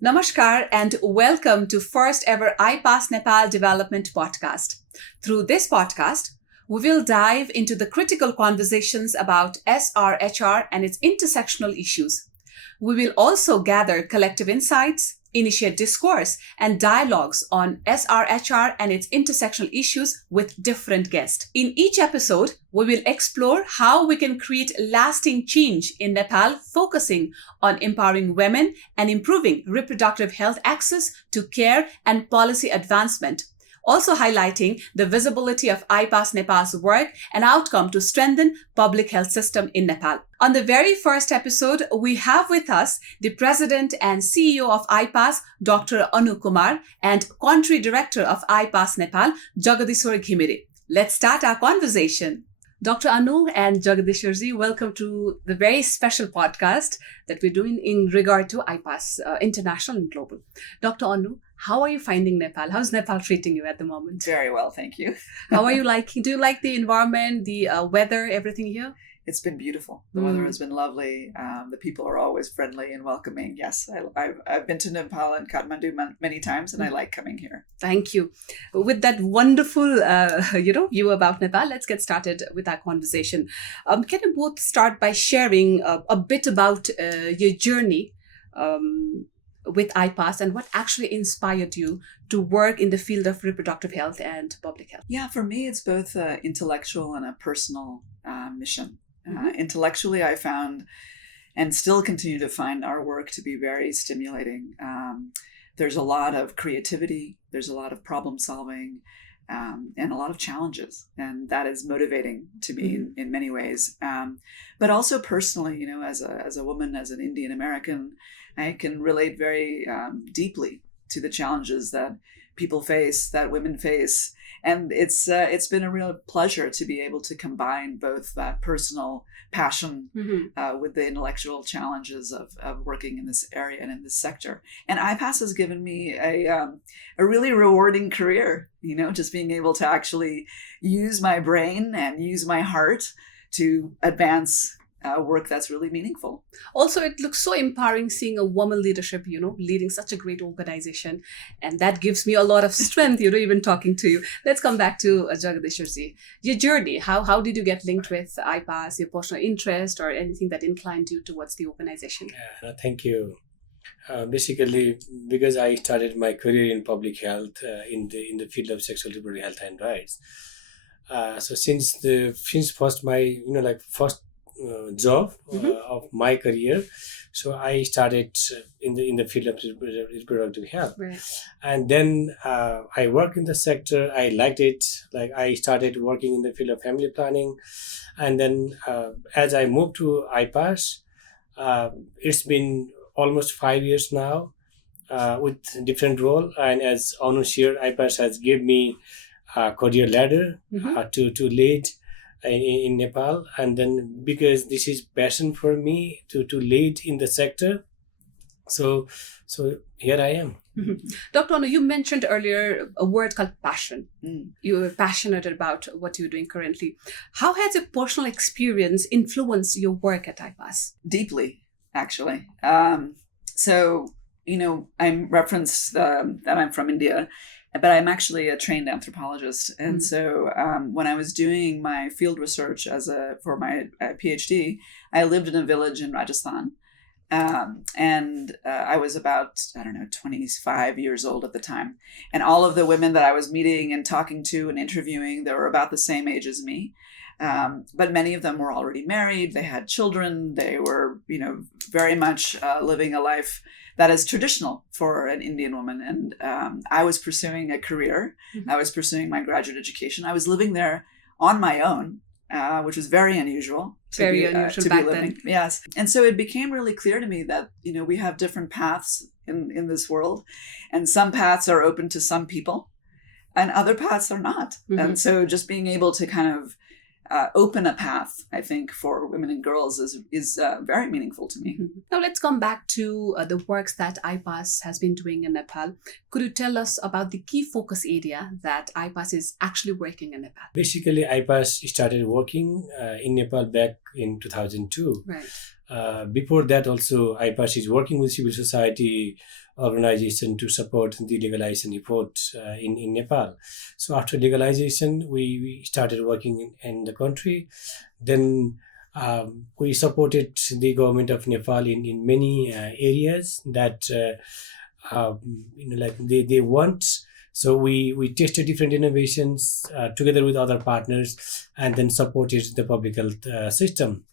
Namaskar and welcome to first ever Ipas Nepal Development Podcast. Through this podcast, we will dive into the critical conversations about SRHR and its intersectional issues. We will also gather collective insights, initiate discourse and dialogues on SRHR and its intersectional issues with different guests. In each episode, we will explore how we can create lasting change in Nepal, focusing on empowering women and improving reproductive health access to care and policy advancement. Also highlighting the visibility of Ipas Nepal's work and outcome to strengthen public health system in Nepal. On the very first episode, we have with us the President and CEO of Ipas, Dr. Anu Kumar, and Country Director of Ipas Nepal, Jagadishwar Ghimire. Let's start our conversation. Dr. Anu and Jagadishwarji, welcome to the very special podcast that we're doing in regard to Ipas International and Global. Dr. Anu, how are you finding Nepal? How's Nepal treating you at the moment? Very well, thank you. How are you liking? Do you like the environment, the weather, everything here? It's been beautiful. The weather has been lovely. The people are always friendly and welcoming. Yes, I've been to Nepal and Kathmandu many times, and I like coming here. Thank you. With that wonderful, view about Nepal, let's get started with our conversation. Can you both start by sharing a bit about your journey with Ipas and what actually inspired you to work in the field of reproductive health and public health? Yeah, for me, it's both an intellectual and a personal mission. Intellectually, I found and still continue to find our work to be very stimulating. There's a lot of creativity, there's a lot of problem solving, and a lot of challenges. And that is motivating to me in many ways. But also personally, as a woman, as an Indian American, I can relate very deeply to the challenges that people face, that women face. And it's been a real pleasure to be able to combine both that personal passion with the intellectual challenges of working in this area and in this sector. And Ipas has given me a really rewarding career, just being able to actually use my brain and use my heart to advance work that's really meaningful. Also, it looks so empowering seeing a woman leadership, leading such a great organization. And that gives me a lot of strength, even talking to you. Let's come back to Jagadishwarji. Your journey, how did you get linked with Ipas, your personal interest or anything that inclined you towards the organization? Thank you. Basically, because I started my career in public health in the field of sexual reproductive health and rights. So since first my first job of my career, so I started in the field of reproductive health, right. And then I worked in the sector. I liked it. I started working in the field of family planning, and then as I moved to Ipas, it's been almost 5 years now with different role, and as Anu shared, Ipas has given me a career ladder to lead in Nepal, and then because this is passion for me to lead in the sector, so here I am. Dr. Anu, you mentioned earlier a word called passion. You're passionate about what you're doing currently. How has your personal experience influenced your work at Ipas? Deeply, actually. So I referenced that I'm from India, but I'm actually a trained anthropologist. And so when I was doing my field research for my PhD, I lived in a village in Rajasthan. And I was about, 25 years old at the time. And all of the women that I was meeting and talking to and interviewing, they were about the same age as me. But many of them were already married. They had children. They were, very much living a life that is traditional for an Indian woman. And I was pursuing a career. I was pursuing my graduate education. I was living there on my own, which was very unusual. To be living. Then. Yes. And so it became really clear to me that, we have different paths in this world. And some paths are open to some people and other paths are not. And so just being able to kind of open a path, I think, for women and girls is very meaningful to me. Now let's come back to the works that Ipas has been doing in Nepal. Could you tell us about the key focus area that Ipas is actually working in Nepal? Basically, Ipas started working in Nepal back in 2002. Right. Before that, also, IPAS is working with civil society organization to support the legalization effort in Nepal. So after legalization, we started working in the country. Then we supported the government of Nepal in many areas that like they want. So we tested different innovations together with other partners, and then supported the public health system.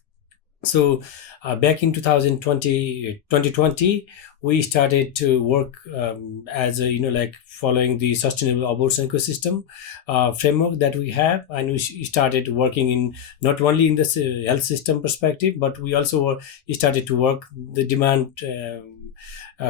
So back in 2020, we started to work as a, like following the sustainable abortion ecosystem framework that we have, and we started working in not only in the health system perspective, but we also started to work the demand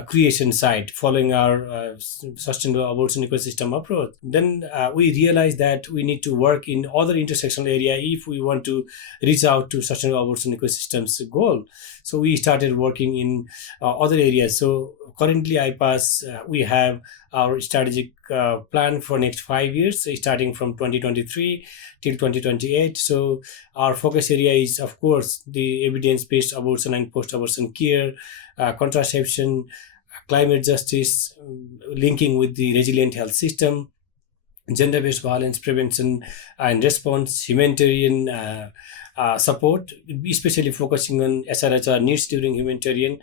creation side, following our sustainable abortion ecosystem approach. Then we realized that we need to work in other intersectional area if we want to reach out to sustainable abortion ecosystems goal. So we started working in other areas. So currently, IPAS, we have our strategic plan for next 5 years, starting from 2023 till 2028. So our focus area is, of course, the evidence-based abortion and post-abortion care, contraception, climate justice, linking with the resilient health system, gender-based violence prevention and response, humanitarian support, especially focusing on SRHR needs during humanitarian,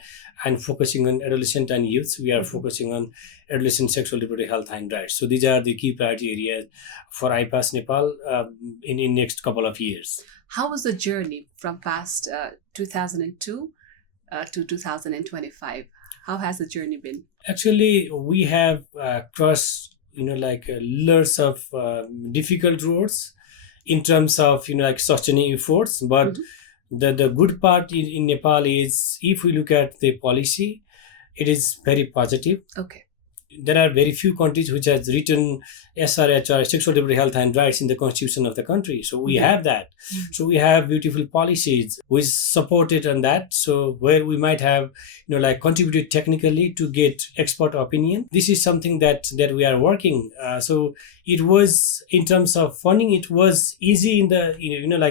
and focusing on adolescent and youth. We are focusing on adolescent sexual reproductive health and rights. So these are the key priority areas for IPAS Nepal in next couple of years. How was the journey from past 2002 to 2025? How has the journey been? Actually, we have crossed, lots of difficult roads in terms of, sustaining efforts. But the good part in Nepal is, if we look at the policy, it is very positive. Okay. There are very few countries which has written SRHR, sexual reproductive health and rights, in the constitution of the country. So we have that. So we have beautiful policies which supported on that. So where we might have, contributed technically to get expert opinion. This is something that we are working. So it was, in terms of funding, it was easy in the,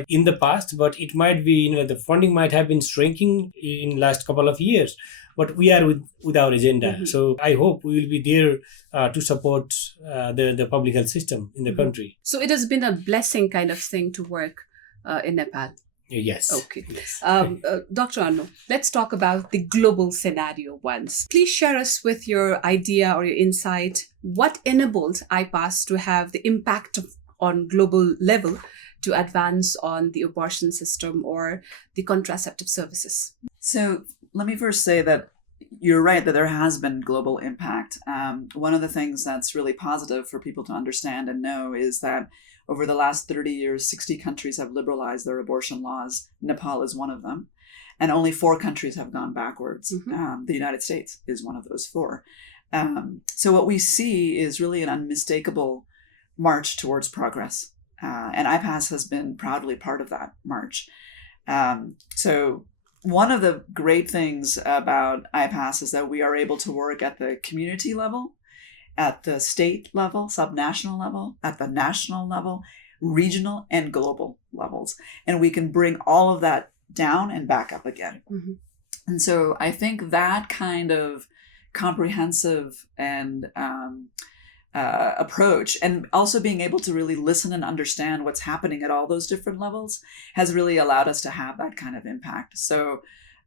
in the past, but it might be, the funding might have been shrinking in last couple of years. But we are with our agenda. So I hope we will be there to support the public health system in the country. So it has been a blessing kind of thing to work in Nepal. Yes. Okay. Yes. Dr. Anno, let's talk about the global scenario once. Please share us with your idea or your insight. What enabled IPAS to have the impact on global level to advance on the abortion system or the contraceptive services? So let me first say that you're right that there has been global impact. One of the things that's really positive for people to understand and know is that over the last 30 years, 60 countries have liberalized their abortion laws. Nepal is one of them. And only 4 countries have gone backwards. The United States is one of those 4. So what we see is really an unmistakable march towards progress. And IPAS has been proudly part of that march. So one of the great things about IPAS is that we are able to work at the community level, at the state level, subnational level, at the national level, regional and global levels. And we can bring all of that down and back up again. And so I think that kind of comprehensive and approach, and also being able to really listen and understand what's happening at all those different levels, has really allowed us to have that kind of impact. So,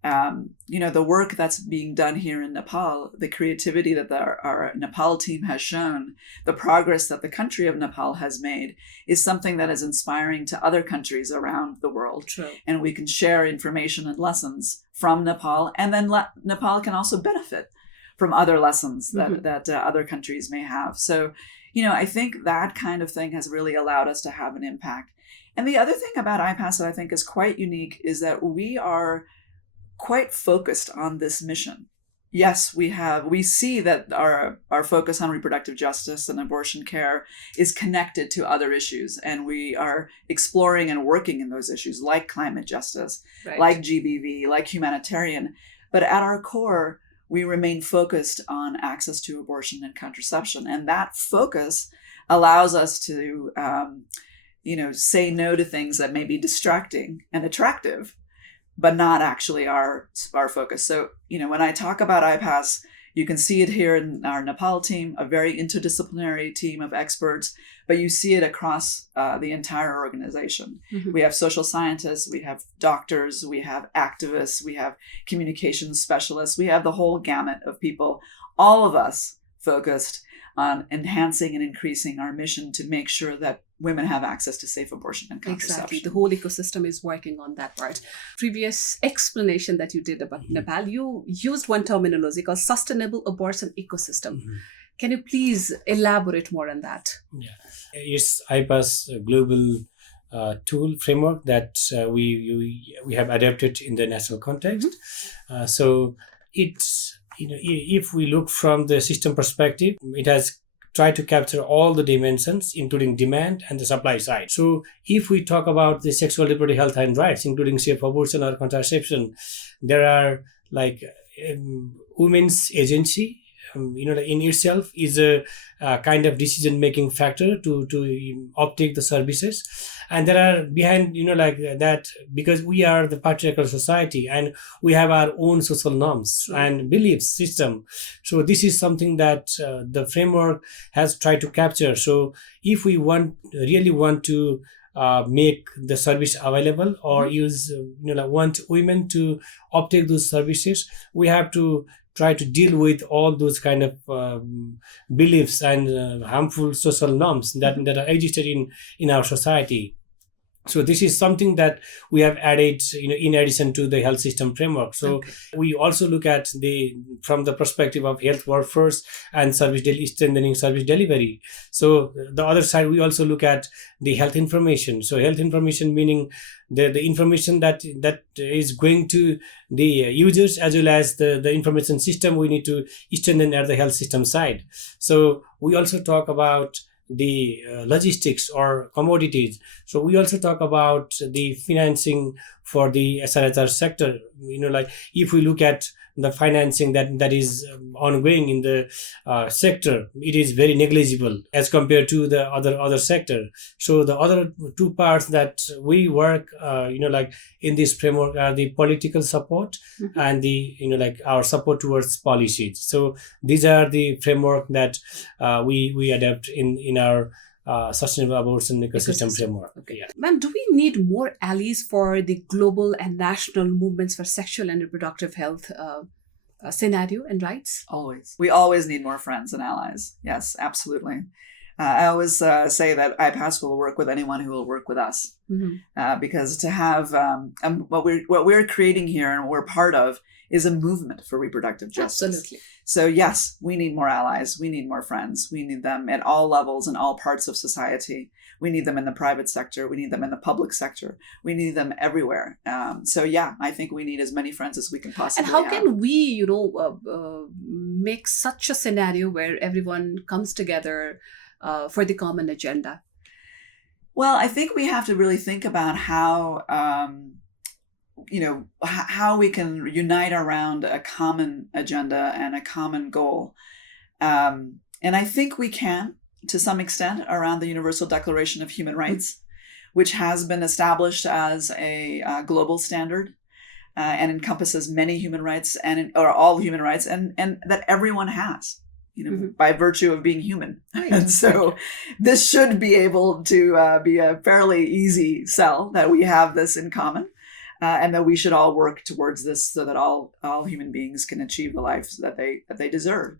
the work that's being done here in Nepal, the creativity that our Nepal team has shown, the progress that the country of Nepal has made, is something that is inspiring to other countries around the world. True. And we can share information and lessons from Nepal, and then Nepal can also benefit from other lessons that other countries may have. So, I think that kind of thing has really allowed us to have an impact. And the other thing about IPAS that I think is quite unique is that we are quite focused on this mission. Yes, we see that our focus on reproductive justice and abortion care is connected to other issues, and we are exploring and working in those issues like climate justice, like GBV, like humanitarian. But at our core, we remain focused on access to abortion and contraception. And that focus allows us to, say no to things that may be distracting and attractive, but not actually our focus. So, when I talk about IPAS, you can see it here in our Nepal team, a very interdisciplinary team of experts, but you see it across the entire organization. Mm-hmm. We have social scientists, we have doctors, we have activists, we have communications specialists, we have the whole gamut of people, all of us focused on enhancing and increasing our mission to make sure that women have access to safe abortion and contraception. Exactly. The whole ecosystem is working on that part. Previous explanation that you did about Nepal, you used one terminology called sustainable abortion ecosystem. Mm-hmm. Can you please elaborate more on that? Yeah, it's IPAS global tool framework that we have adapted in the national context. Mm-hmm. So it's, if we look from the system perspective, it has tried to capture all the dimensions, including demand and the supply side. So if we talk about the sexual reproductive health and rights, including safe abortion or contraception, there are like women's agency, in itself is a kind of decision-making factor to uptake the services. And there are behind, that, because we are the patriarchal society and we have our own social norms and beliefs system. So this is something that the framework has tried to capture. So if we really want to make the service available or use, want women to uptake those services, we have to try to deal with all those kind of beliefs and harmful social norms that are existed in our society. So this is something that we have added, in addition to the health system framework. So we also look at from the perspective of health workforce and strengthening service delivery. So the other side, we also look at the health information. So health information meaning the information that is going to the users, as well as the information system we need to strengthen at the health system side. So we also talk about the logistics or commodities. So we also talk about the financing for the SRHR sector. If we look at the financing that is ongoing in the sector, it is very negligible as compared to the other sector. So the other two parts that we work, in this framework are the political support and the, our support towards policies. So these are the framework that we adapt in our sustainable abortion ecosystem framework. Okay. Yeah. Ma'am, do we need more allies for the global and national movements for sexual and reproductive health scenario and rights? Always. We always need more friends and allies. Yes, absolutely. I always say that IPAS will work with anyone who will work with us, because to have what we're creating here and what we're part of is a movement for reproductive justice. Absolutely. So yes, we need more allies. We need more friends. We need them at all levels and all parts of society. We need them in the private sector. We need them in the public sector. We need them everywhere. So yeah, I think we need as many friends as we can possibly have. And how can we, make such a scenario where everyone comes together for the common agenda? Well, I think we have to really think about how we can unite around a common agenda and a common goal. And I think we can, to some extent, around the Universal Declaration of Human Rights, which has been established as a global standard and encompasses many human rights or all human rights, and that everyone has, by virtue of being human. Right. And so this should be able to be a fairly easy sell that we have this in common. And that we should all work towards this so that all human beings can achieve the lives that they deserve.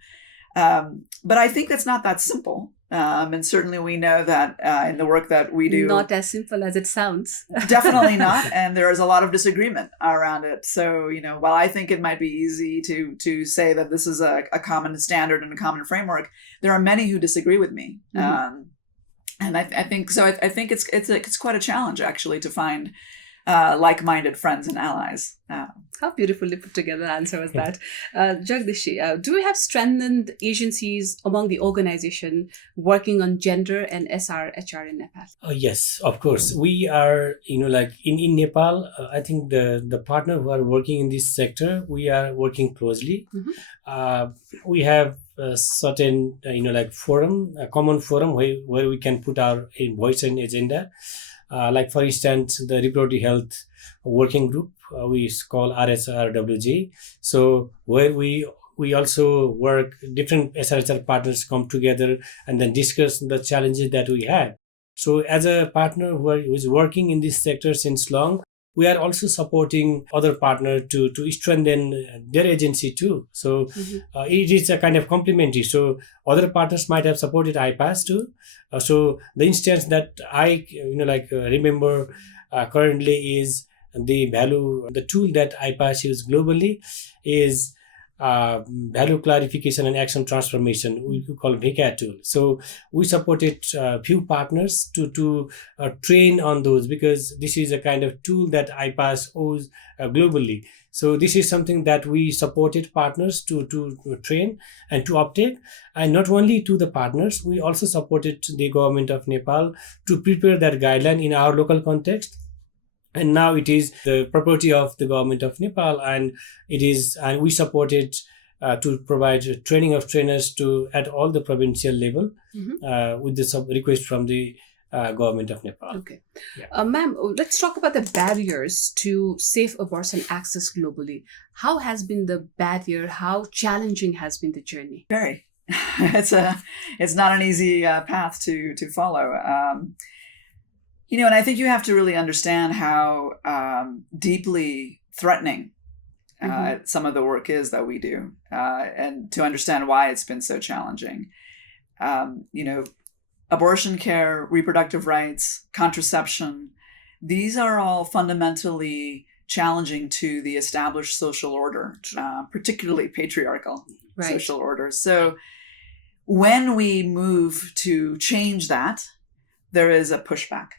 But I think that's not that simple. And certainly we know that in the work that we do. Not as simple as it sounds. Definitely not. And there is a lot of disagreement around it. So, while I think it might be easy to say that this is a common standard and a common framework, there are many who disagree with me. And I think so. I think it's quite a challenge, actually, to find like-minded friends and allies. How beautifully put together answer was that. Jagdishi, do we have strengthened agencies among the organization working on gender and SRHR in Nepal? Yes, of course. We are, in Nepal, I think the partner who are working in this sector, we are working closely. We have a certain, forum, a common forum where we can put our voice and agenda. Like, for instance, the reproductive health working group we call RSRWG. So where we also work, different SRHR partners come together and then discuss the challenges that we have. So as a partner who is working in this sector since long, we are also supporting other partners to strengthen their agency too. So it is a kind of complementary. So other partners might have supported IPAS too. So the instance that I remember currently is the tool that IPAS uses globally is value clarification and action transformation. We call it VCAT tool. So we supported few partners to train on those, because this is a kind of tool that IPAS owes globally. So this is something that we supported partners to train and to uptake. And not only to the partners, we also supported the government of Nepal to prepare that guideline in our local context. And now it is the property of the government of Nepal, and we support it to provide training of trainers at all the provincial level with the request from the government of Nepal. Okay. Yeah. Ma'am, let's talk about the barriers to safe abortion access globally. How has been the barrier? How challenging has been the journey? Very. It's not an easy path to follow. And I think you have to really understand how deeply threatening some of the work is that we do, and to understand why it's been so challenging. Abortion care, reproductive rights, contraception, these are all fundamentally challenging to the established social order, particularly patriarchal social order. So when we move to change that, there is a pushback.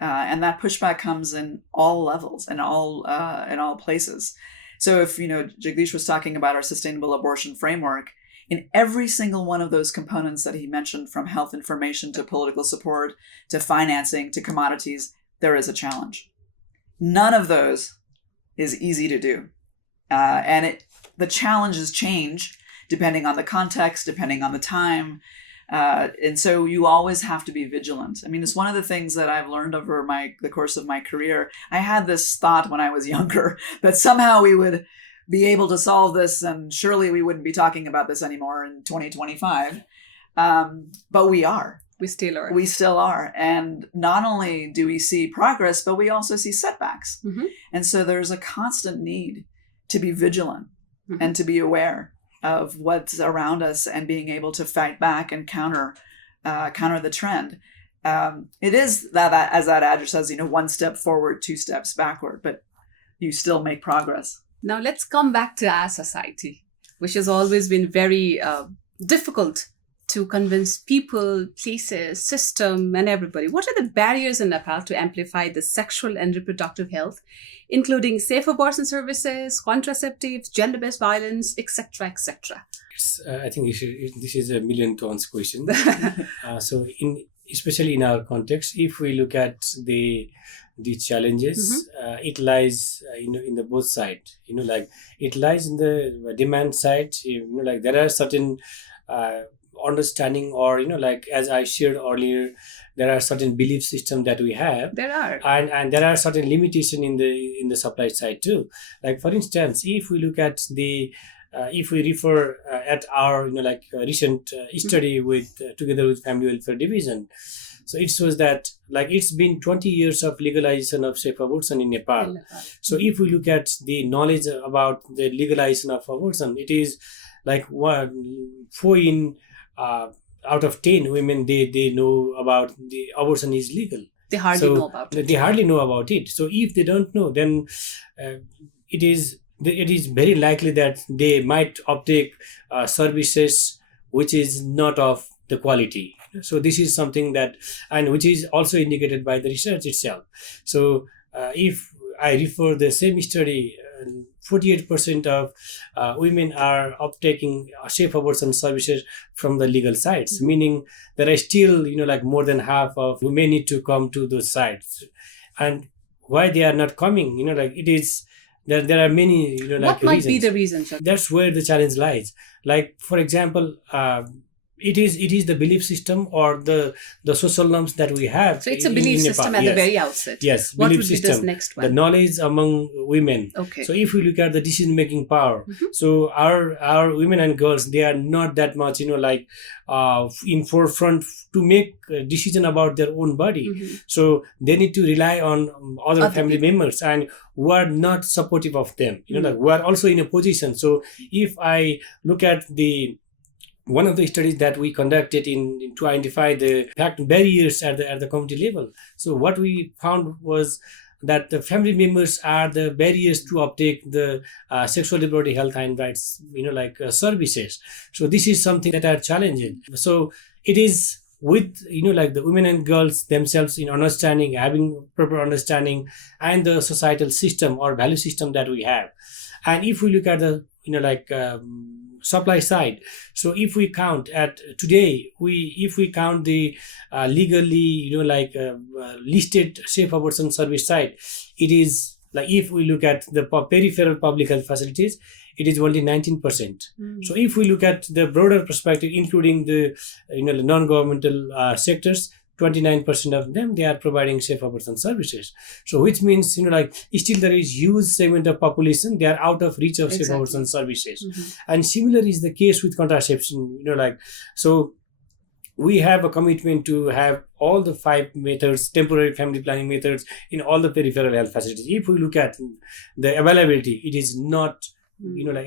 And that pushback comes in all levels and in all places. So if, Jagdish was talking about our sustainable abortion framework, in every single one of those components that he mentioned, from health information to political support, to financing, to commodities, there is a challenge. None of those is easy to do. The challenges change depending on the context, depending on the time. And so you always have to be vigilant. I mean, it's one of the things that I've learned over the course of my career. I had this thought when I was younger that somehow we would be able to solve this, and surely we wouldn't be talking about this anymore in 2025. But we are. We still are. We still are. And not only do we see progress, but we also see setbacks. Mm-hmm. And so there's a constant need to be vigilant and to be aware of what's around us and being able to fight back and counter the trend. It is that, as that adage says, one step forward, two steps backward, but you still make progress. Now let's come back to our society, which has always been very difficult to convince people, places, system, and everybody. What are the barriers in Nepal to amplify the sexual and reproductive health, including safe abortion services, contraceptives, gender-based violence, etc., etc.? I think this is a million tons question. So, especially in our context, if we look at the challenges, it lies in the both side. It lies in the demand side. There are certain understanding, or as I shared earlier, there are certain belief systems that we have. There are, and there are certain limitation in the supply side too. Like, for instance, if we look at if we refer at our recent study together with Family Welfare Division, so it shows that it's been 20 years of legalization of safe abortion in Nepal. So if we look at the knowledge about the legalization of abortion, it is 4 in out of 10 women, they know about the abortion is legal. They hardly know about it. They hardly know about it. So if they don't know, then it is very likely that they might uptake services which is not of the quality. So this is something and which is also indicated by the research itself. So if I refer the same study, 48% of women are uptaking safe abortion services from the legal sites, meaning there are still, more than half of women need to come to those sites. And why they are not coming, it is, there are many, what might reasons. be the reasons? That's where the challenge lies. For example, it is the belief system or the social norms that we have. So it's a belief in system Nepal. at Yes. the very outset. Yes, What belief would be system. this next The one? knowledge among women. Okay. So if we look at the decision making power, Mhm. so our women and girls, they are not that much like in forefront to make a decision about their own body. Mhm. So they need to rely on other Other family people. members and who are not supportive of them. Mm. Like who are also in a position. So if I look at the one of the studies that we conducted in to identify the fact barriers at the community level. So what we found was that the family members are the barriers to uptake the sexual reproductive health and rights, services. So this is something that are challenging. So it is with like the women and girls themselves in understanding, having proper understanding, and the societal system or value system that we have. And if we look at the supply side, so if we count at today, if we count the legally listed safe abortion service side, it is like if we look at the peripheral public health facilities, it is only 19%. So if we look at the broader perspective, including the the non-governmental sectors, 29% of them, they are providing safe abortion services. So which means still there is huge segment of population, they are out of reach of safe Exactly. abortion services. Mhm. And similar is the case with contraception. So we have a commitment to have all the 5 methods, temporary family planning methods, in all the peripheral health facilities. If we look at the availability, it is not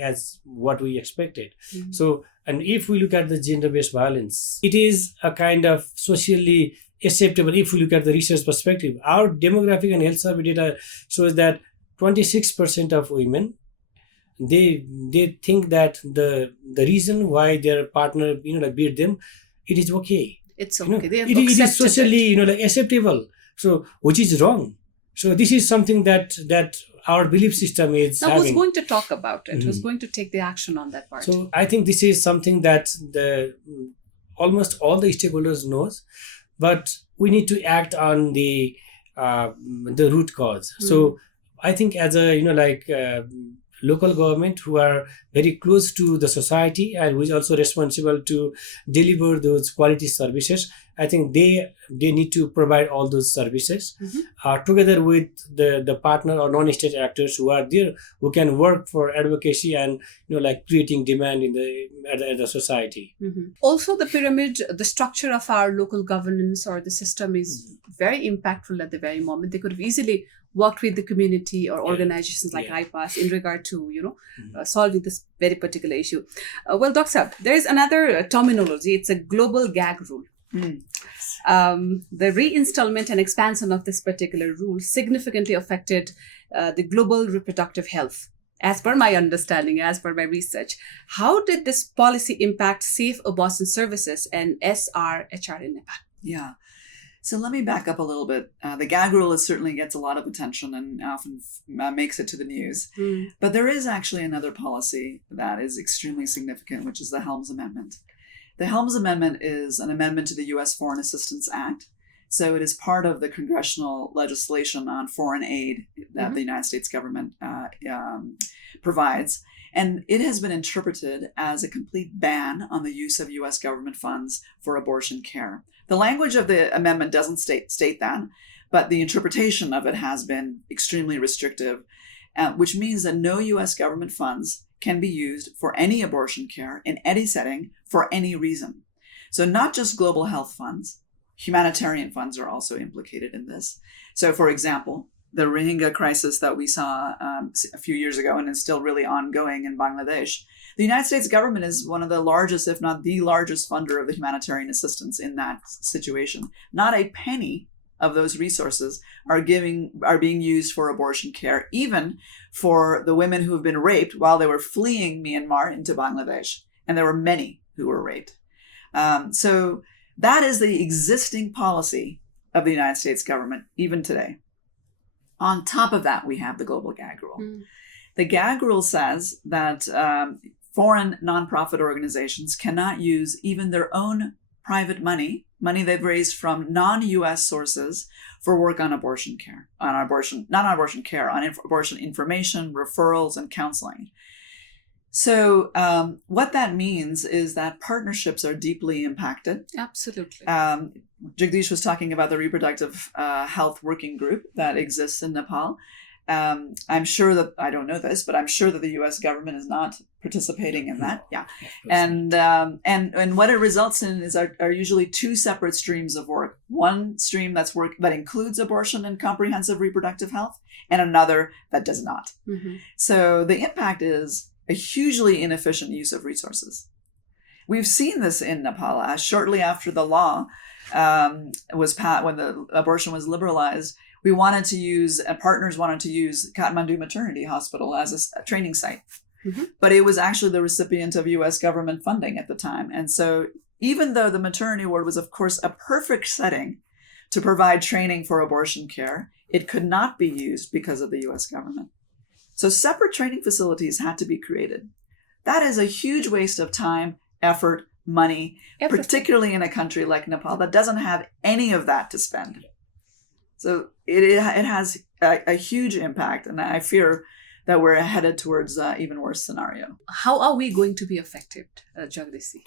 as what we expected. Mhm. So, and if we look at the gender-based violence, it is a kind of socially acceptable. If we look at the research perspective, our demographic and health survey data shows that 26% of women, they think that the reason why their partner beat them, it is okay. It's okay. They have It is accepted socially it. acceptable. So which is wrong. So this is something that our belief system is Now, who's having. going to talk about it? Who's Mhm. going to take the action on that part? So I think this is something that the almost all the stakeholders knows, but we need to act on the root cause. So I think as a local government who are very close to the society and who is also responsible to deliver those quality services, I think they need to provide all those services Mhm. together with the partner or non-state actors who are there, who can work for advocacy and creating demand in at the society. Mhm. Also, the pyramid, the structure of our local governance or the system is very impactful at the very moment. They could have easily worked with the community or organizations like Yeah. Ipas in regard to solving this very particular issue. Well, Dr. Saab, there is another terminology. It's a global gag rule. The reinstallment and expansion of this particular rule significantly affected the global reproductive health. As per my understanding, as per my research, how did this policy impact safe abortion services and SRHR in Nepal? Yeah. So let me back up a little bit. The gag rule certainly gets a lot of attention and often makes it to the news. But there is actually another policy that is extremely significant, which is the Helms Amendment. The Helms Amendment is an amendment to the U.S. Foreign Assistance Act. So it is part of the congressional legislation on foreign aid that the United States government provides. And it has been interpreted as a complete ban on the use of U.S. government funds for abortion care. The language of the amendment doesn't state that, but the interpretation of it has been extremely restrictive, which means that no U.S. government funds can be used for any abortion care in any setting for any reason. So not just global health funds, humanitarian funds are also implicated in this. So for example, the Rohingya crisis that we saw a few years ago and is still really ongoing in Bangladesh, the United States government is one of the largest, if not the largest funder of the humanitarian assistance in that situation. Not a penny of those resources are being used for abortion care, even for the women who have been raped while they were fleeing Myanmar into Bangladesh. And there were many who were raped. So that is the existing policy of the United States government, even today. On top of that, we have the Global Gag Rule. The Gag Rule says that foreign nonprofit organizations cannot use even their own private money they've raised from non-U.S. sources for work on abortion care, on abortion information, referrals, and counseling. So what that means is that partnerships are deeply impacted. Absolutely. Jagdish was talking about the reproductive health working group that exists in Nepal. I'm sure that, I don't know this, but I'm sure that the U.S. government is not participating in that. Yeah, and what it results in are usually two separate streams of work. One stream that's work that includes abortion and comprehensive reproductive health, and another that does not. Mm-hmm. So the impact is a hugely inefficient use of resources. We've seen this in Nepal. Shortly after the law was passed, when the abortion was liberalized, we wanted to use, partners wanted to use Kathmandu Maternity Hospital as a training site. Mm-hmm. But it was actually the recipient of U.S. government funding at the time. And so even though the maternity ward was, of course, a perfect setting to provide training for abortion care, it could not be used because of the U.S. government. So separate training facilities had to be created. That is a huge waste of time, effort, money, particularly in a country like Nepal that doesn't have any of that to spend. So it has a huge impact, and I fear that we're headed towards an even worse scenario. How are we going to be affected, Jagdish?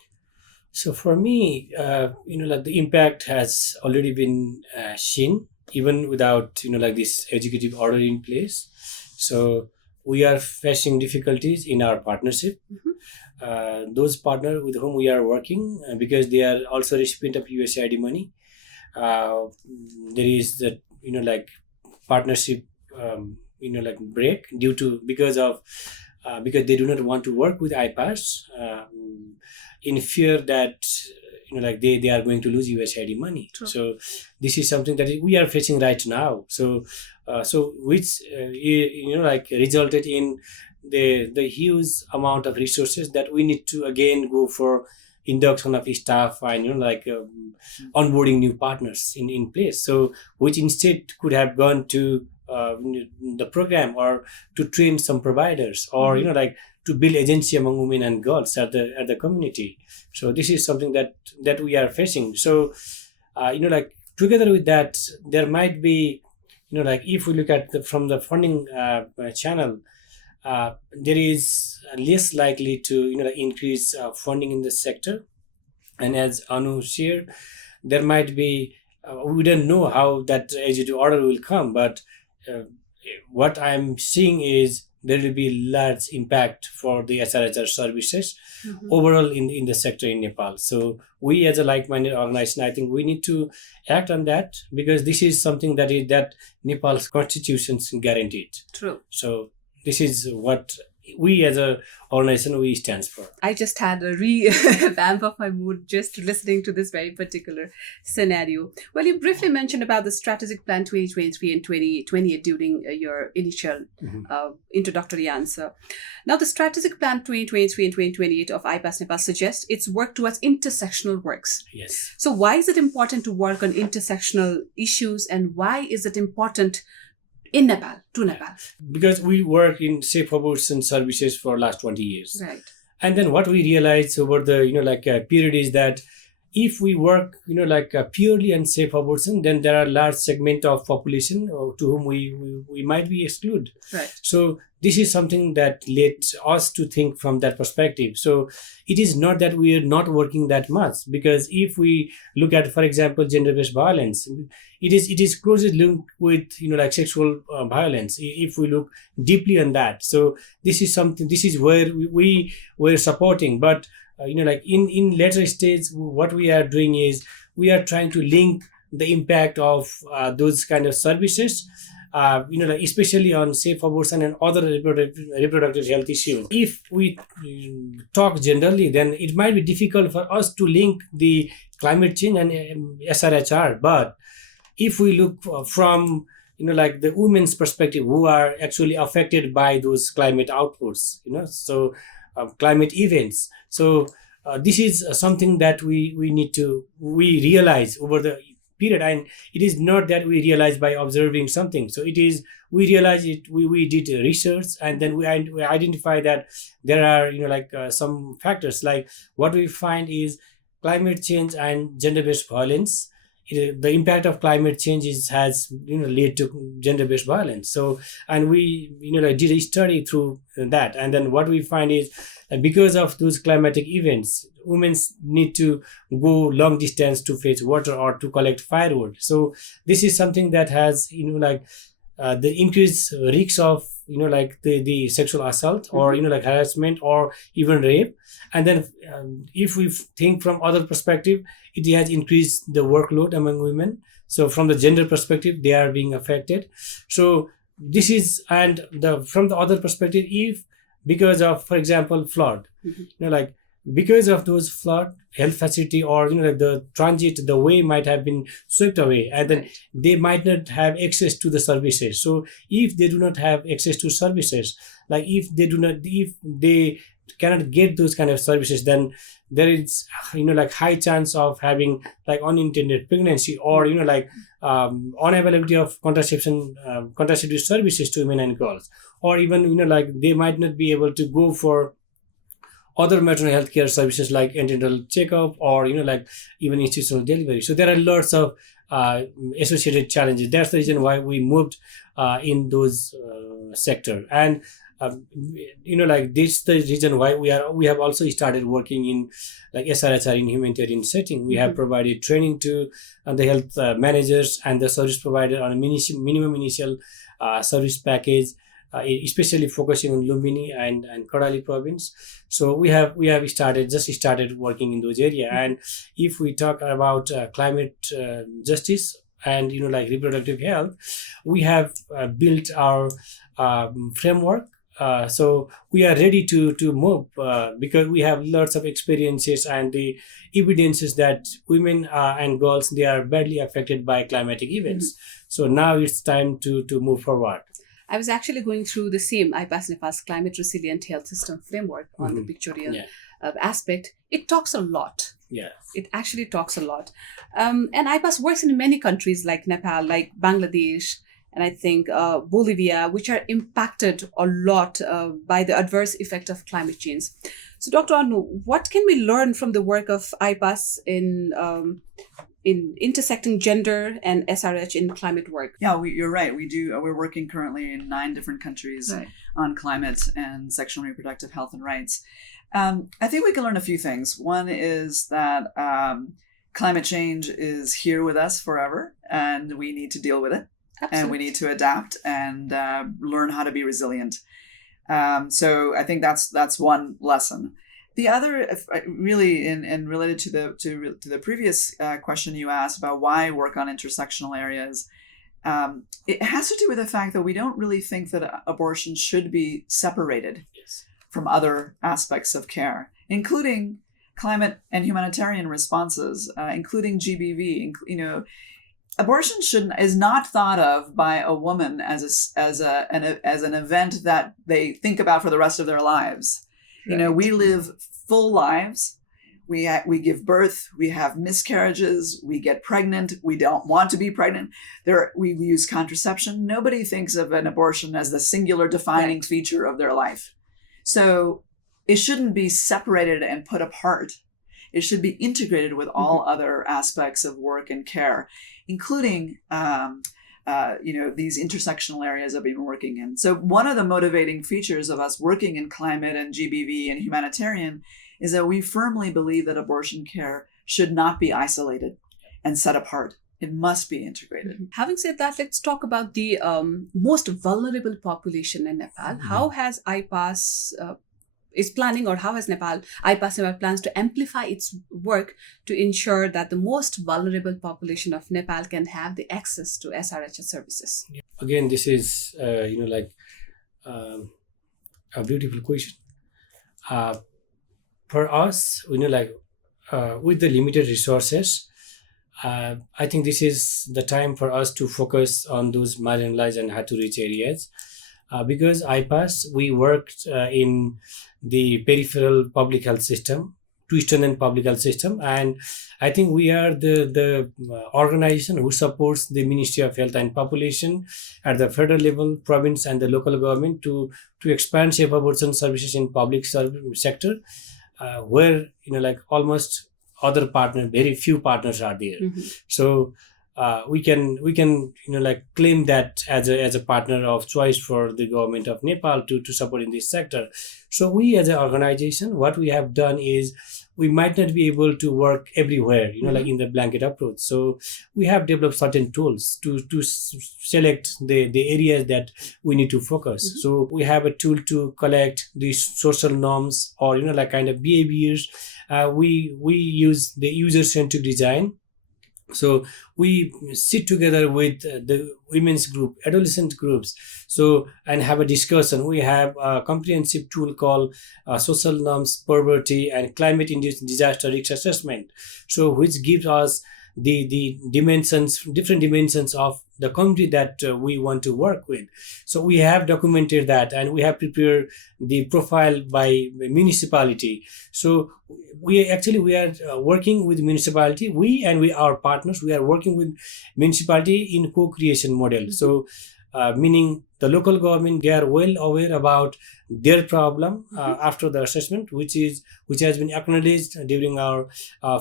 So for me, the impact has already been seen, even without, this executive order in place. So we are facing difficulties in our partnership. Mm-hmm. Those partners with whom we are working, because they are also recipient of USAID money, there is that, partnership, break because they do not want to work with Ipas in fear that, they are going to lose USAID money. True. So this is something that we are facing right now. So which resulted in the huge amount of resources that we need to again go for induction of staff and onboarding new partners in place. So which instead could have gone to the program or to train some providers or to build agency among women and girls at the community. So this is something that we are facing. So together with that, there might be if we look at from the funding channel, there is less likely to increase funding in the sector. And as Anu shared, there might be we don't know how that executive order will come, but what I'm seeing is there will be large impact for the SRHR services overall in the sector in Nepal. So we as a like-minded organization, I think we need to act on that, because this is something that Nepal's constitution guaranteed. True. So this is what we as a organization we stands for. I just had a revamp of my mood just listening to this very particular scenario. Well, you briefly mentioned about the strategic plan 2023 and 2028 during your initial introductory answer. Now, the strategic plan 2023 and 2028 of Ipas Nepal suggests its work towards intersectional works. Yes. So why is it important to work on intersectional issues, and why is it important in Nepal, to Nepal? Because we work in safe abortion services for last 20 years. Right. And then what we realized over the, period is that if we work, purely on safe abortion, then there are large segment of population to whom we might be excluded. Right. So this is something that led us to think from that perspective. So it is not that we are not working that much, because if we look at, for example, gender-based violence, it is closely linked with sexual violence. If we look deeply on that, so this is where we were supporting. But in later stage, what we are doing is we are trying to link the impact of those kind of services, especially on safe abortion and other reproductive health issues. If we talk generally, then it might be difficult for us to link the climate change and SRHR. But if we look from the women's perspective, who are actually affected by those climate outputs, climate events. So this is something that we realize over the period, and it is not that we realize by observing something. So it is we realize it. We did research, and then we identify that there are some factors. Like what we find is climate change and gender-based violence. The impact of climate change has led to gender-based violence. So, and we did a study through that, and then what we find is because of those climatic events, women need to go long distance to fetch water or to collect firewood. So this is something that has the increased risks of the sexual assault or harassment or even rape. And then if we think from other perspective, it has increased the workload among women. So from the gender perspective, they are being affected. So this is, and from the other perspective, if because of, for example, flood, because of those flood, health facility or the transit, the way might have been swept away, and then they might not have access to the services. So if they do not have access to services, if they cannot get those kind of services, then there is high chance of having unintended pregnancy or unavailability of contraceptive services to women and girls, or even they might not be able to go for other maternal health care services like antenatal checkup or even institutional delivery. So there are lots of associated challenges. That's the reason why we moved in those sector. And this is the reason why we have also started working in SRHR in humanitarian setting. We have provided training to the health managers and the service provider on a minimum initial service package, especially focusing on Lumbini and Karali province. So we have started working in those areas. And if we talk about climate justice and reproductive health, we have built our framework. So we are ready to move because we have lots of experiences and the evidences that women and girls, they are badly affected by climatic events. So now it's time to move forward. I was actually going through the same Ipas Nepal's climate resilient health system framework on the pictorial aspect. It talks a lot. Yeah. It actually talks a lot. And Ipas works in many countries like Nepal, like Bangladesh, and I think Bolivia, which are impacted a lot by the adverse effect of climate change. So Dr. Anu, what can we learn from the work of Ipas in intersecting gender and SRH in climate work? Yeah, you're right. We're working currently in 9 different countries on climate and sexual and reproductive health and rights. I think we can learn a few things. One is that climate change is here with us forever, and we need to deal with it. Absolutely. And we need to adapt and learn how to be resilient. So I think that's one lesson. The other, really, and related to the previous question you asked about why work on intersectional areas, it has to do with the fact that we don't really think that abortion should be separated from other aspects of care, including climate and humanitarian responses, including GBV. Abortion is not thought of by a woman as an event that they think about for the rest of their lives. Right. We live full lives. We give birth. We have miscarriages. We get pregnant. We don't want to be pregnant. We use contraception. Nobody thinks of an abortion as the singular defining feature of their life. So it shouldn't be separated and put apart. It should be integrated with all other aspects of work and care, including these intersectional areas that we've been working in. So one of the motivating features of us working in climate and GBV and humanitarian is that we firmly believe that abortion care should not be isolated and set apart. It must be integrated. Having said that, let's talk about the most vulnerable population in Nepal. How has Ipas is planning, or how has Ipas Nepal plans to amplify its work to ensure that the most vulnerable population of Nepal can have the access to SRHR services? Again, this is a beautiful question. For us, with the limited resources, I think this is the time for us to focus on those marginalized and hard to reach areas. Because Ipas, we worked in the peripheral public health system, to strengthen public health system, and I think we are the organization who supports the Ministry of Health and Population at the federal level, province, and the local government to expand safe abortion services in public sector, where almost other partners, very few partners are there. So we can claim that as a partner of choice for the government of Nepal to support in this sector. So we as an organization, what we have done is we might not be able to work everywhere, like in the blanket approach. So we have developed certain tools to select the areas that we need to focus. So we have a tool to collect these social norms or kind of behaviors. We use the user-centric design. So we sit together with the women's group, adolescent groups, and have a discussion. We have a comprehensive tool called social norms, poverty, and climate-induced disaster risk assessment, so which gives us the different dimensions of the community that we want to work with. So we have documented that, and we have prepared the profile by municipality. So we are working with municipality. Our partners, we are working with municipality in co-creation model. So meaning the local government, they are well aware about their problem after the assessment, which has been acknowledged during our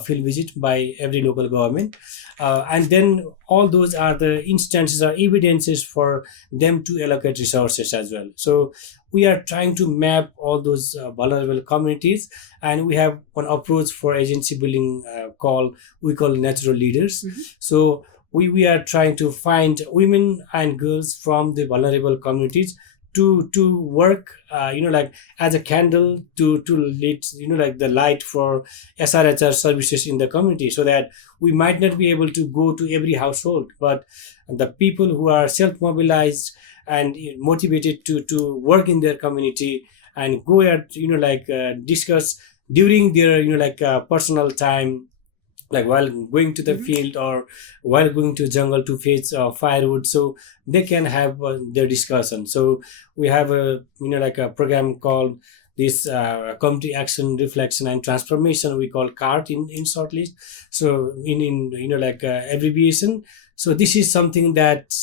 field visit by every local government, and then all those are the instances or evidences for them to allocate resources as well. So we are trying to map all those vulnerable communities, and we have one approach for agency building we call natural leaders. So we are trying to find women and girls from the vulnerable communities to work as a candle to lead the light for SRHR services in the community, so that we might not be able to go to every household, but the people who are self-mobilized and motivated to work in their community and go at discuss during their personal time, like while going to the field or while going to jungle to fetch firewood, so they can have their discussion. So we have a program called this community action, reflection, and transformation, we call CART in short list, so in abbreviation. So this is something that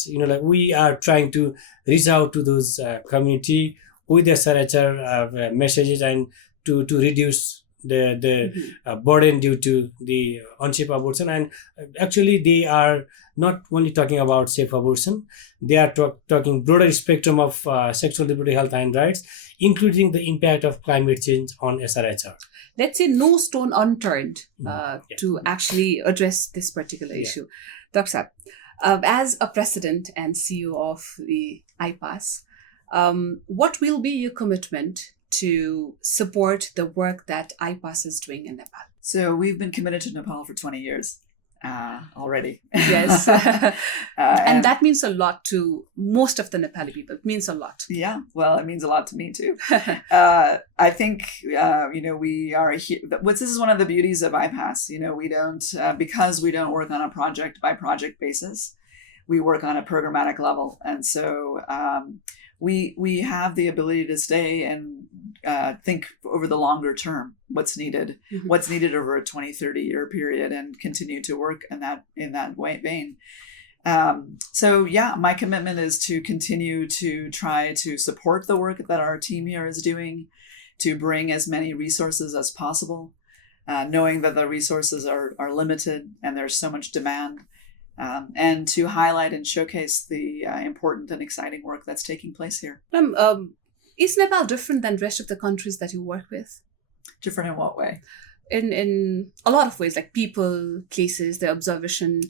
we are trying to reach out to those community with the SRHR messages, and to reduce the burden due to the unsafe abortion. And actually they are not only talking about safe abortion, they are talking broader spectrum of sexual reproductive health and rights, including the impact of climate change on SRHR. Let's say no stone unturned to actually address this particular issue. Dr. Saab, as a president and CEO of the Ipas, what will be your commitment to support the work that Ipas is doing in Nepal? So we've been committed to Nepal for 20 years already. Yes. And that means a lot to most of the Nepali people. It means a lot. Yeah, well, it means a lot to me too. I think, we are here. This is one of the beauties of Ipas. We don't, because we don't work on a project by project basis, we work on a programmatic level. And so we have the ability to stay and think over the longer term, what's needed over a 20-30 year period, and continue to work in that vein. So yeah, my commitment is to continue to try to support the work that our team here is doing, to bring as many resources as possible, knowing that the resources are limited and there's so much demand. And to highlight and showcase the important and exciting work that's taking place here. Is Nepal different than the rest of the countries that you work with? Different in what way? In a lot of ways, like people, places, their observation,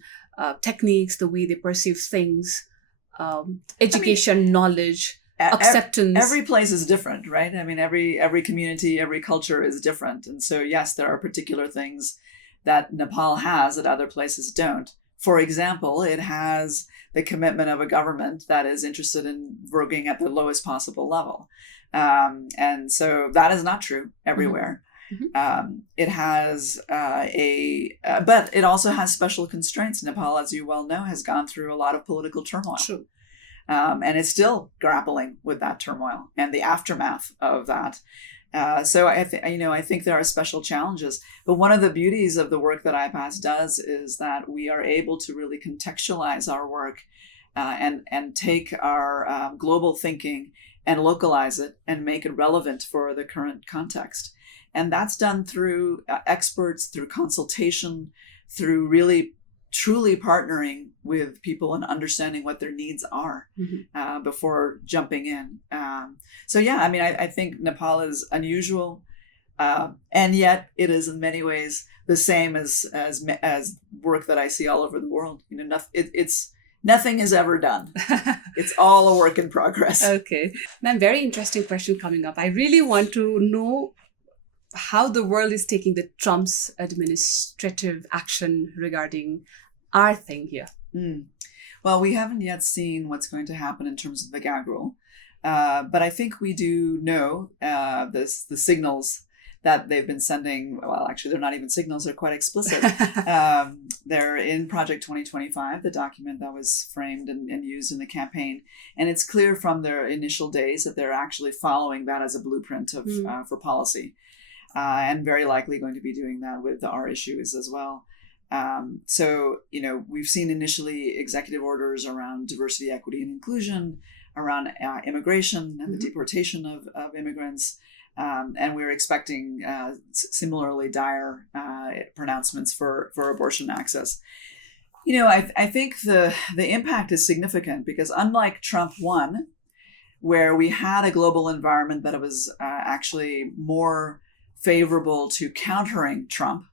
techniques, the way they perceive things, education, knowledge, acceptance. Every place is different, right? I mean, every community, every culture is different. And so, yes, there are particular things that Nepal has that other places don't. For example, it has the commitment of a government that is interested in working at the lowest possible level. And so that is not true everywhere. It has but it also has special constraints. Nepal, as you well know, has gone through a lot of political turmoil. True. And it's still grappling with that turmoil and the aftermath of that. So I think there are special challenges, but one of the beauties of the work that Ipas does is that we are able to really contextualize our work and take our global thinking and localize it and make it relevant for the current context. And that's done through experts, through consultation, through really truly partnering with people and understanding what their needs are before jumping in. So yeah, I mean, I think Nepal is unusual, and yet it is in many ways the same as work that I see all over the world. You know, it's nothing is ever done. It's all a work in progress. Okay. Ma'am, very interesting question coming up. I really want to know how the world is taking the Trump's administrative action regarding our thing here. Well, we haven't yet seen what's going to happen in terms of the gag rule. But I think we do know the signals that they've been sending. Well, actually, they're not even signals. They're quite explicit. They're in Project 2025, the document that was framed and used in the campaign. And it's clear from their initial days that they're actually following that as a blueprint for policy. And very likely going to be doing that with our issues as well. So, you know, we've seen initially executive orders around diversity, equity, and inclusion, around immigration and the deportation of immigrants. And we're expecting similarly dire pronouncements for abortion access. You know, I think the impact is significant because unlike Trump 1, where we had a global environment that was actually more favorable to countering Trump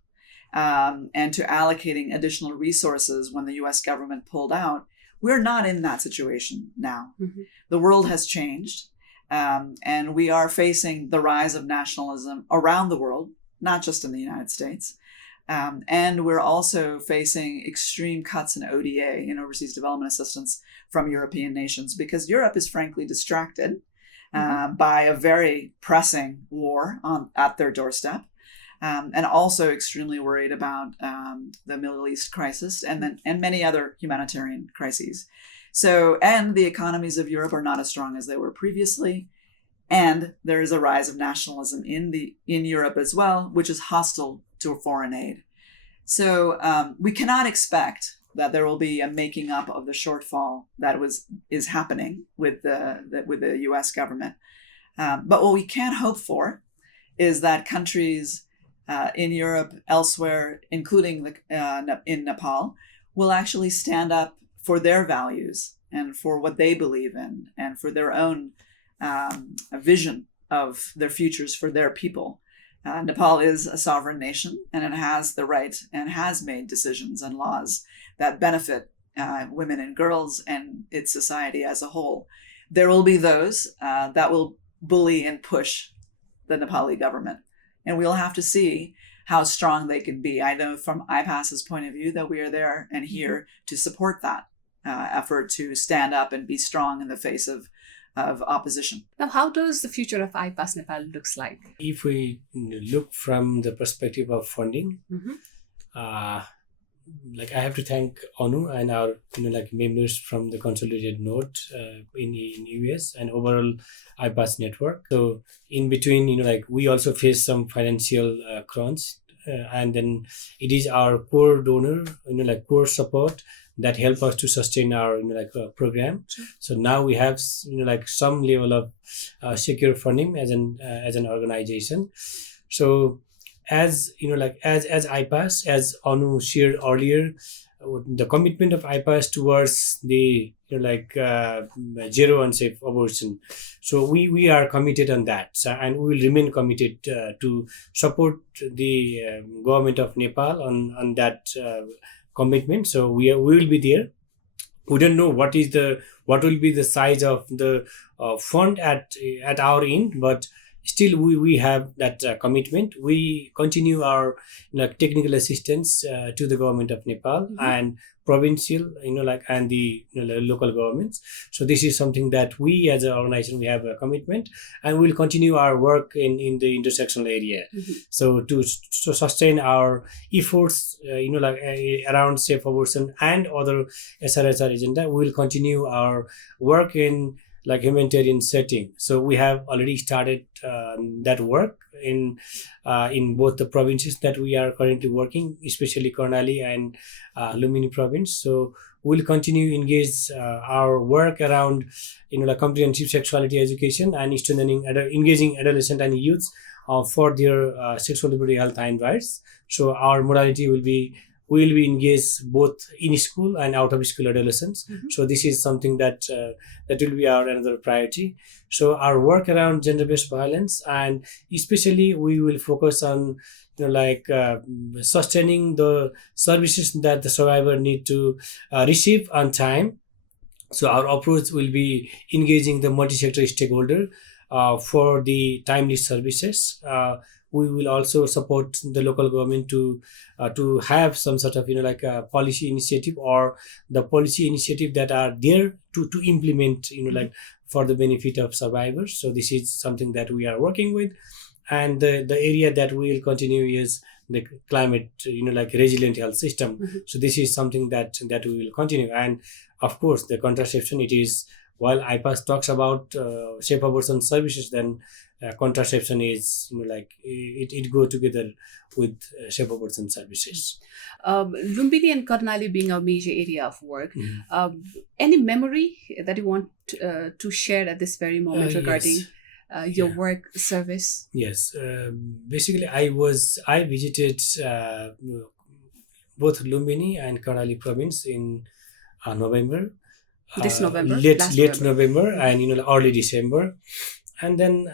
and to allocating additional resources when the US government pulled out, we're not in that situation now. The world has changed. And we are facing the rise of nationalism around the world, not just in the United States. And we're also facing extreme cuts in ODA, in overseas development assistance, from European nations, because Europe is frankly distracted by a very pressing war at their doorstep, and also extremely worried about the Middle East crisis and many other humanitarian crises. So, and the economies of Europe are not as strong as they were previously. And there is a rise of nationalism in Europe as well, which is hostile to foreign aid. So we cannot expect that there will be a making up of the shortfall that is happening with the U.S. government. But what we can hope for is that countries in Europe, elsewhere, including in Nepal, will actually stand up for their values and for what they believe in and for their own vision of their futures for their people. Nepal is a sovereign nation, and it has the right and has made decisions and laws that benefit women and girls and its society as a whole. There will be those that will bully and push the Nepali government, and we'll have to see how strong they can be. I know from Ipas's point of view that we are there and here to support that effort to stand up and be strong in the face of opposition. Now, how does the future of Ipas Nepal looks like? If we look from the perspective of funding, like I have to thank ONU and our members from the consolidated node in US and overall Ipas network. So in between, we also face some financial crunch, and then it is our core donor, core support that help us to sustain our program. Sure. So now we have some level of secure funding as an organization. So as as Ipas, as Anu shared earlier, the commitment of Ipas towards the zero unsafe abortion. So we are committed on that, and we will remain committed to support the government of Nepal on that commitment. So we will be there. We don't know what will be the size of the fund at our end, but still we have that commitment. We continue our technical assistance to the government of Nepal and provincial and the local governments. So this is something that we as an organization, we have a commitment, and we'll continue our work in the intersectional area. So to sustain our efforts around safe abortion and other SRHR agenda, we will continue our work in humanitarian setting. So we have already started that work in both the provinces that we are currently working, especially Karnali and Lumini province. So we'll continue engage our work around comprehensive sexuality education and strengthening engaging adolescent and youth for their sexual liberty, health and rights. So our modality will be we will be engaged both in school and out of school adolescents. So this is something that that will be our another priority. So our work around gender-based violence, and especially we will focus on sustaining the services that the survivor need to receive on time. So our approach will be engaging the multi-sector stakeholder for the timely services. We will also support the local government to have some sort of a policy initiative, or the policy initiative that are there to implement for the benefit of survivors. So this is something that we are working with, and the area that we will continue is the climate resilient health system. So this is something that we will continue. And of course the contraception, it is, while IPAS talks about safe abortion services, then contraception is it go together with safe abortion services. Lumbini and Karnali being a major area of work, any memory that you want to share at this very moment regarding your work service? Yes, basically I visited both Lumbini and Karnali province in November. This November, late November, and early December. And then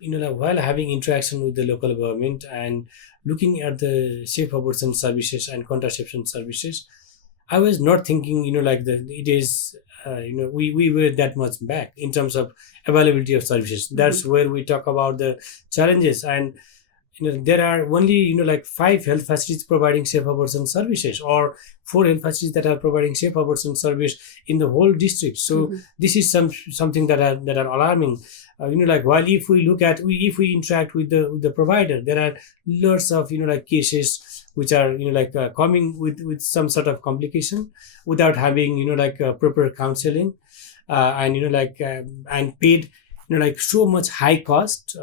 while having interaction with the local government and looking at the safe abortion services and contraception services, I was not thinking it is we were that much back in terms of availability of services. That's where we talk about the challenges. And there are only 5 health facilities providing safe abortion services, or 4 health facilities that are providing safe abortion service in the whole district. So this is something that are alarming. While if we interact with the provider, there are lots of cases which are coming with some sort of complication without having proper counseling, and paid so much high cost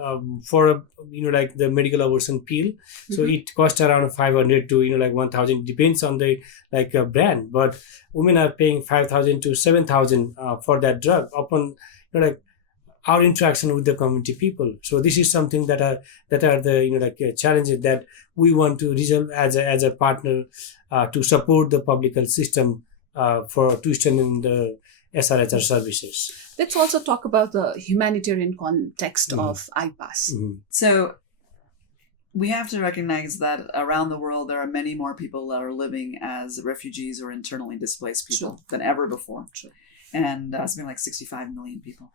for the medical abortion pill. So it costs around 500 to 1,000, depends on the brand, but women are paying 5,000 to 7,000 for that drug upon our interaction with the community people. So this is something that are the challenges that we want to resolve as a partner to support the public health system to strengthen the SRHR services. Let's also talk about the humanitarian context of IPAS. So we have to recognize that around the world there are many more people that are living as refugees or internally displaced people than ever before. And something like 65 million people.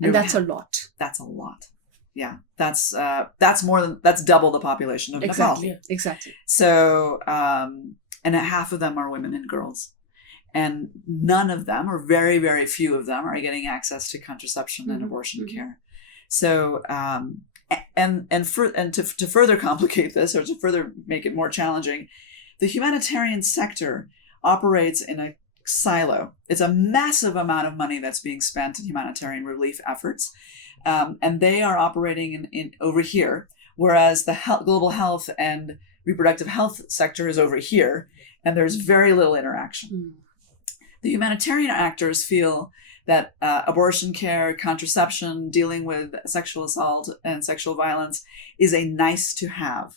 And that's a lot. That's a lot. Yeah, that's double the population of Nepal. Exactly. So, and half of them are women and girls. And none of them, or very, very few of them, are getting access to contraception and abortion care. So, to further complicate this, or to further make it more challenging, the humanitarian sector operates in a silo. It's a massive amount of money that's being spent in humanitarian relief efforts, and they are operating in over here, whereas the global health and reproductive health sector is over here, and there's very little interaction. The humanitarian actors feel that abortion care, contraception, dealing with sexual assault and sexual violence is a nice to have.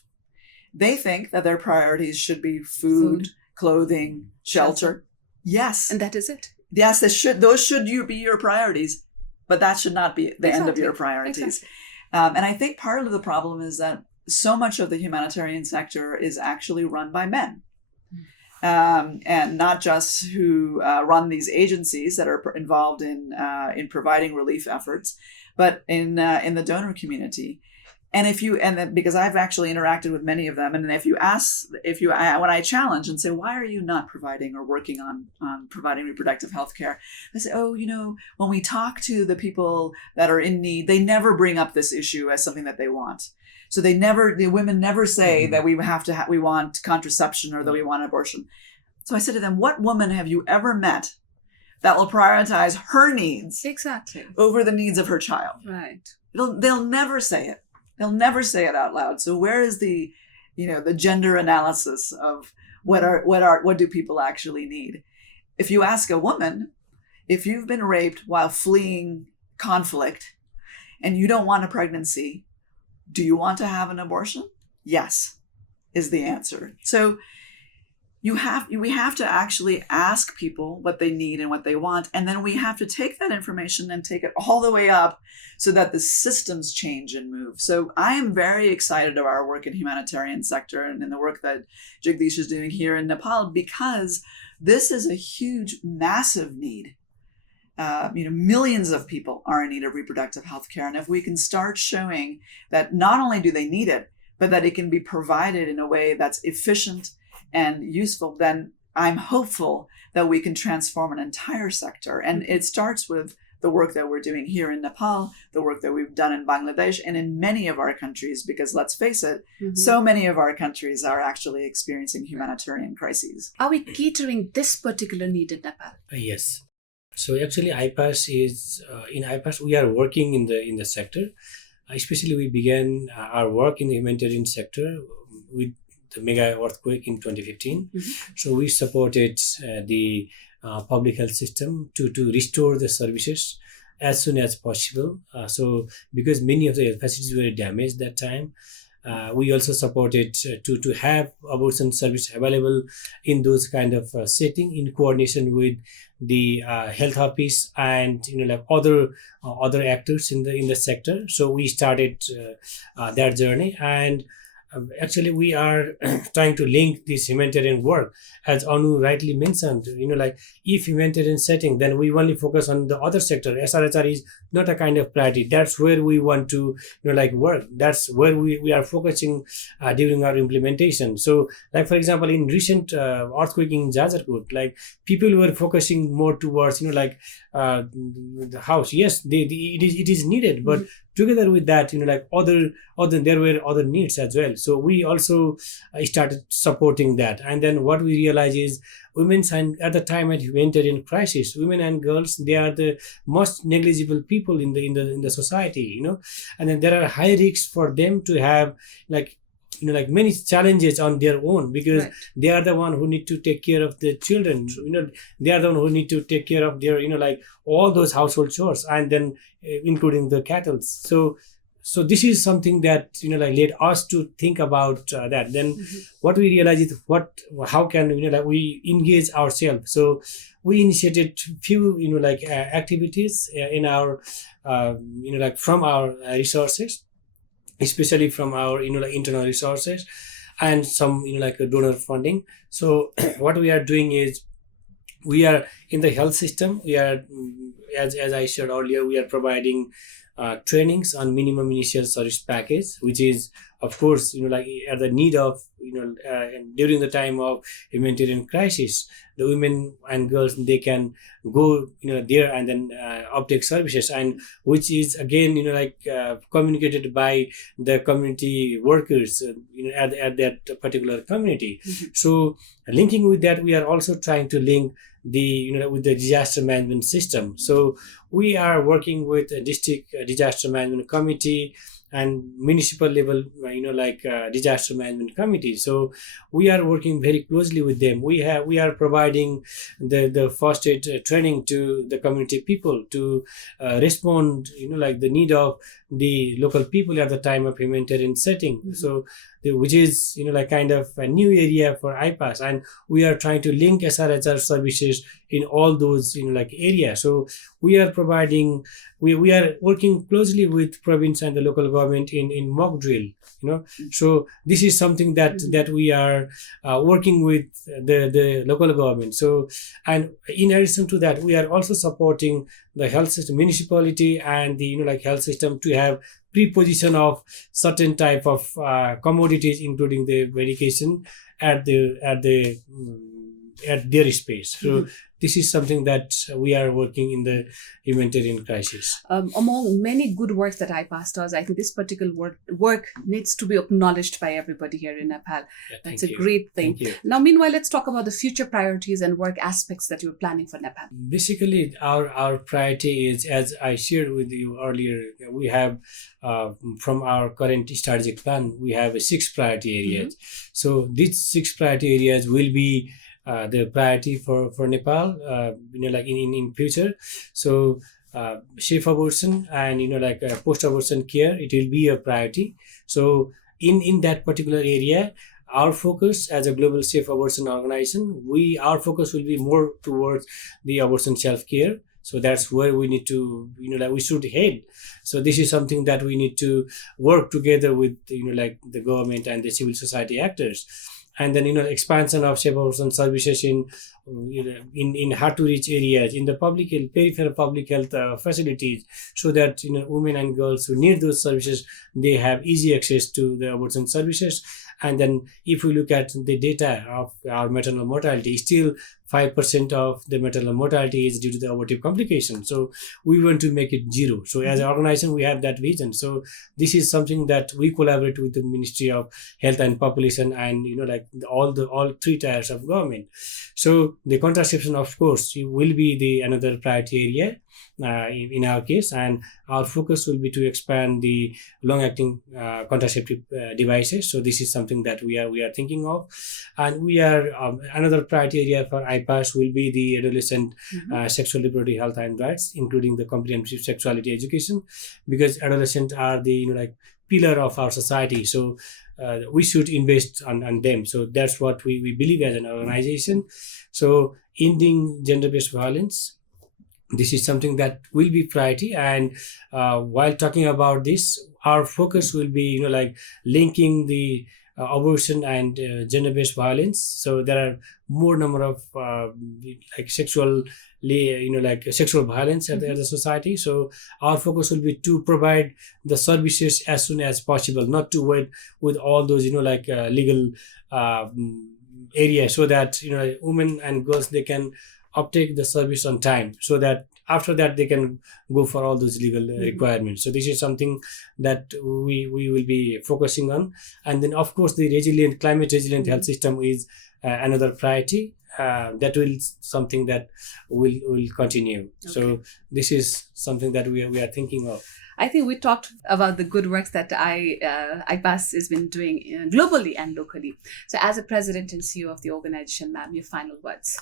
They think that their priorities should be food, clothing, shelter. Yes. And that is it. Yes, those should be your priorities, but that should not be the end of your priorities. And I think part of the problem is that so much of the humanitarian sector is actually run by men. And not just who run these agencies that are involved in providing relief efforts, but in the donor community. And because I've actually interacted with many of them, and when I challenge and say, why are you not providing or working on providing reproductive health care? They say, when we talk to the people that are in need, they never bring up this issue as something that they want. So the women never say that we we want contraception or that we want abortion. So I said to them, what woman have you ever met that will prioritize her needs over the needs of her child? Right. They'll never say it. They'll never say it out loud. So where is the gender analysis of what do people actually need? If you ask a woman, if you've been raped while fleeing conflict and you don't want a pregnancy, do you want to have an abortion? Yes, is the answer. So we have to actually ask people what they need and what they want, and then we have to take that information and take it all the way up so that the systems change and move. So I am very excited about our work in humanitarian sector and in the work that Jagdish is doing here in Nepal, because this is a huge, massive need. Millions of people are in need of reproductive health care, and if we can start showing that not only do they need it, but that it can be provided in a way that's efficient and useful, then I'm hopeful that we can transform an entire sector. And it starts with the work that we're doing here in Nepal, the work that we've done in Bangladesh, and in many of our countries, because let's face it, so many of our countries are actually experiencing humanitarian crises. Are we catering this particular need in Nepal? Yes. So actually, in IPAS we are working in the sector. Especially, we began our work in the humanitarian sector with the mega earthquake in 2015. So we supported the public health system to restore the services as soon as possible. So because many of the facilities were damaged that time, we also supported to have abortion service available in those kind of setting in coordination with the health office and other actors in the sector. So we started that journey, and actually we are trying to link this humanitarian work, as Anu rightly mentioned. If humanitarian setting, then we only focus on the other sector. SRHR is not a kind of priority. That's where we want to work. That's where we are focusing during our implementation. So for example, in recent earthquake in Jajarkot, people were focusing more towards the house. Yes, it is needed, but together with that, there were other needs as well. So we also started supporting that. And then what we realized is at the time at humanitarian crisis, women and girls, they are the most negligible people in the society, and then there are high risks for them to have many challenges on their own, because they are the one who need to take care of the children. They are the one who need to take care of their all those household chores, and then including the cattle. So this is something that led us to think about that. Then what we realized is how can we engage ourselves. So we initiated few activities in our from our resources, especially from our internal resources, and some donor funding. So what we are doing is, we are in the health system. We are, as I shared earlier, we are providing trainings on minimum initial service package, which is of course at the need of during the time of humanitarian crisis, the women and girls, they can go there and then uptake services, and which is again communicated by the community workers at that particular community. So linking with that, we are also trying to link with the disaster management system. So we are working with a district disaster management committee and municipal level disaster management committee. So we are working very closely with them. We are providing the first aid training to the community people to respond the need of the local people at the time of humanitarian setting. So which is kind of a new area for IPAS, and we are trying to link SRHR services in all those areas. So we are providing, we are working closely with province and the local government in mock drill. So this is something that we are working with the local government. So, and in addition to that, we are also supporting the health system, municipality, and the health system to have preposition of certain type of commodities, including the medication at their space. So this is something that we are working in the humanitarian crisis. Among many good works that IPAS does, I think this particular work needs to be acknowledged by everybody here in Nepal. That's a great thing. Now, meanwhile, let's talk about the future priorities and work aspects that you're planning for Nepal. Basically, our priority is, as I shared with you earlier, we have from our current strategic plan, we have 6 priority areas. So these 6 priority areas will be the priority for Nepal, in future. So safe abortion and post abortion care, it will be a priority. So in that particular area, our focus as a global safe abortion organization, our focus will be more towards the abortion self-care. So that's where we need to, we should head. So this is something that we need to work together with, the government and the civil society actors. And then, expansion of safe abortion services in hard to reach areas, in the public health, peripheral public health facilities, so that, women and girls who need those services, they have easy access to the abortion services. And then if we look at the data of our maternal mortality, still 5% of the maternal mortality is due to the abortive complications. So we want to make it zero. So as an organization, we have that vision. So this is something that we collaborate with the Ministry of Health and Population and, all three tiers of government. So the contraception, of course, will be another priority area. In our case, and our focus will be to expand the long-acting contraceptive devices. So this is something that we are thinking of, and we are another priority area for Ipas will be the adolescent sexual reproductive health and rights, including the comprehensive sexuality education, because adolescents are the pillar of our society. So we should invest on them. So that's what we believe as an organization. So ending gender-based violence, this is something that will be priority. And while talking about this, our focus will be linking the abortion and gender-based violence. So there are more number of sexual violence at the society. So our focus will be to provide the services as soon as possible, not to wait with all those legal areas, so that women and girls, they can uptake the service on time, so that after that they can go for all those legal requirements. So this is something that we will be focusing on. And then of course the climate resilient health system is another priority. That will something that will continue. Okay. So this is something that we are thinking of. I think we talked about the good work that Ipas has been doing globally and locally. So as a president and CEO of the organization, ma'am, your final words.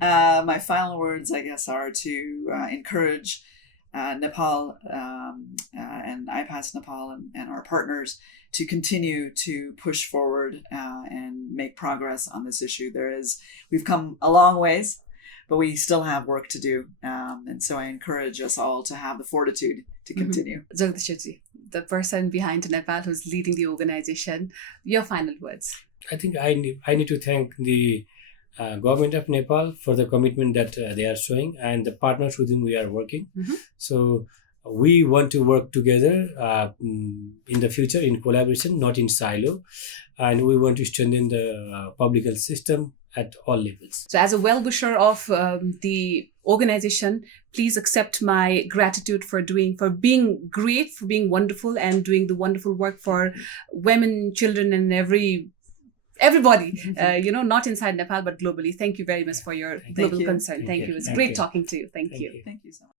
My final words, I guess, are to encourage Nepal and Ipas Nepal and our partners to continue to push forward and make progress on this issue. We've come a long ways, but we still have work to do. And so I encourage us all to have the fortitude to continue. Jagdishji, the person behind Nepal who's leading the organization, your final words. I think I need to thank the government of Nepal for the commitment that they are showing, and the partners with whom we are working. So we want to work together in the future in collaboration, not in silo, and we want to strengthen the public health system at all levels. So as a well-wisher of the organization, please accept my gratitude for being great, for being wonderful, and doing the wonderful work for women, children, and everybody, not inside Nepal, but globally. Thank you very much for your global concern. Thank you. It's great talking to you. Thank you. Thank you so much.